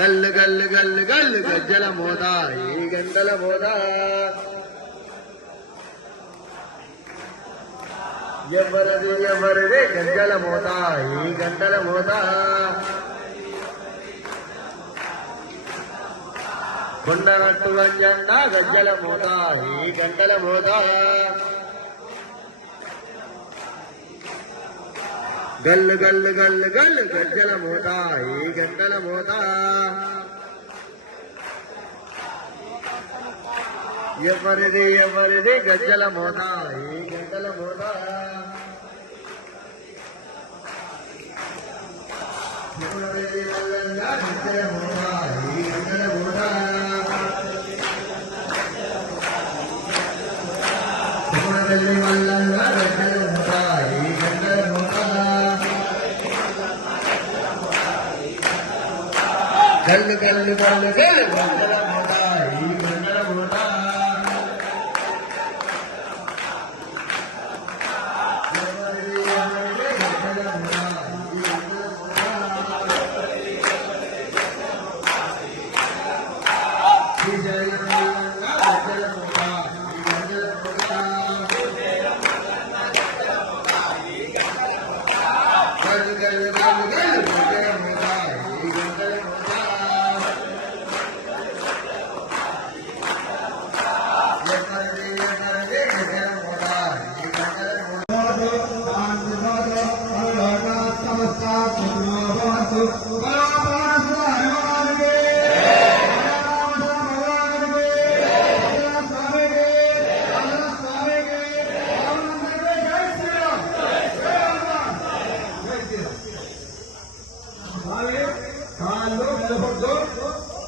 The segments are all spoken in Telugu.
గల్లు గల్లు గల్లు గల్లు గజ్జల మోత ఈ గంటల మోత ఎవరది ఎవరిది గజ్జల మోత ఈ గంటల మోత కొండగట్టు అంజండ గజ్జల మోత ఈ గంటల మోత గల్లు గల్లు గల్లు గల్లు గజ్జల మోత ఈ గంటల మోత ఎవరిది ఎవరిది గజ్జల మోత ఈ గంటల మోత గజ్జల మోత ఈ గంటల మోత మల్లంగా గజ్జల మోత ఈ గంటల మోత గల్లు గల్లు గల్లు గల్లు గజ్జల మోత ఈ గంటల మోత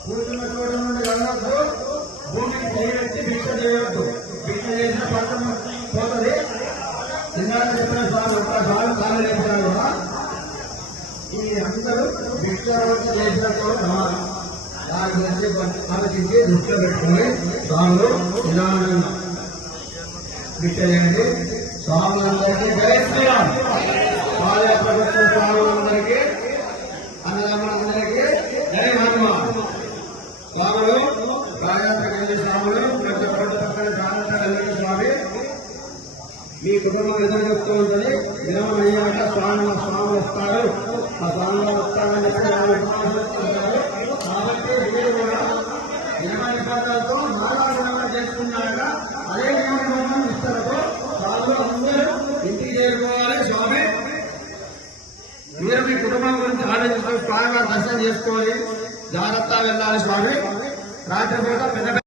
కూర్చున్న చోట నుండి వెళ్ళొద్దు, భూమికి చేయొచ్చి భిక్ష చేయొద్దు. భిక్ష చేసిన పట్టణం పోతుంది. చిన్న చెప్పిన స్వామి ఒక్కసారి కాలు లేపినారు కదా, ఈ అందరూ భిక్ష చేసిన చోట దాని గురించి ఆలోచించి దృష్టిలో పెట్టుకుని స్వాములు నిదానంగా భిక్ష చేయండి. స్వాములందరికీ జై శ్రీరామ్. పాదయాత్రకు స్వాములందరికీ అన్నదమ్ములందరికీ జై హనుమాన్. స్వాములు పాదయాత్ర కలిగిన స్వాములు ప్రతి ఒక్కటి పక్కన జాగ్రత్త కలిగిన స్వామి మీ కుటుంబం ఎదురు చెప్తూ ఉంటుంది. విరామం అయ్యాక స్వాములు వస్తారు, ఆ స్వాములు వస్తారని చెప్పి కాబట్టి మీరు కూడా నియమ నిబంధనలతో నాగాభరణం చేసుకున్నాక అదే నియమ నిబంధన ఇస్తారో స్వాములు అందరూ ఇంటికి చేరుకోవాలి. స్వామి మీరు మీ కుటుంబం గురించి ఆలోచించుకొని స్వామి దర్శనం చేసుకోవాలి, జాగ్రత్త వెళ్ళాలి. స్వామి రాత్రిపూట పెద్ద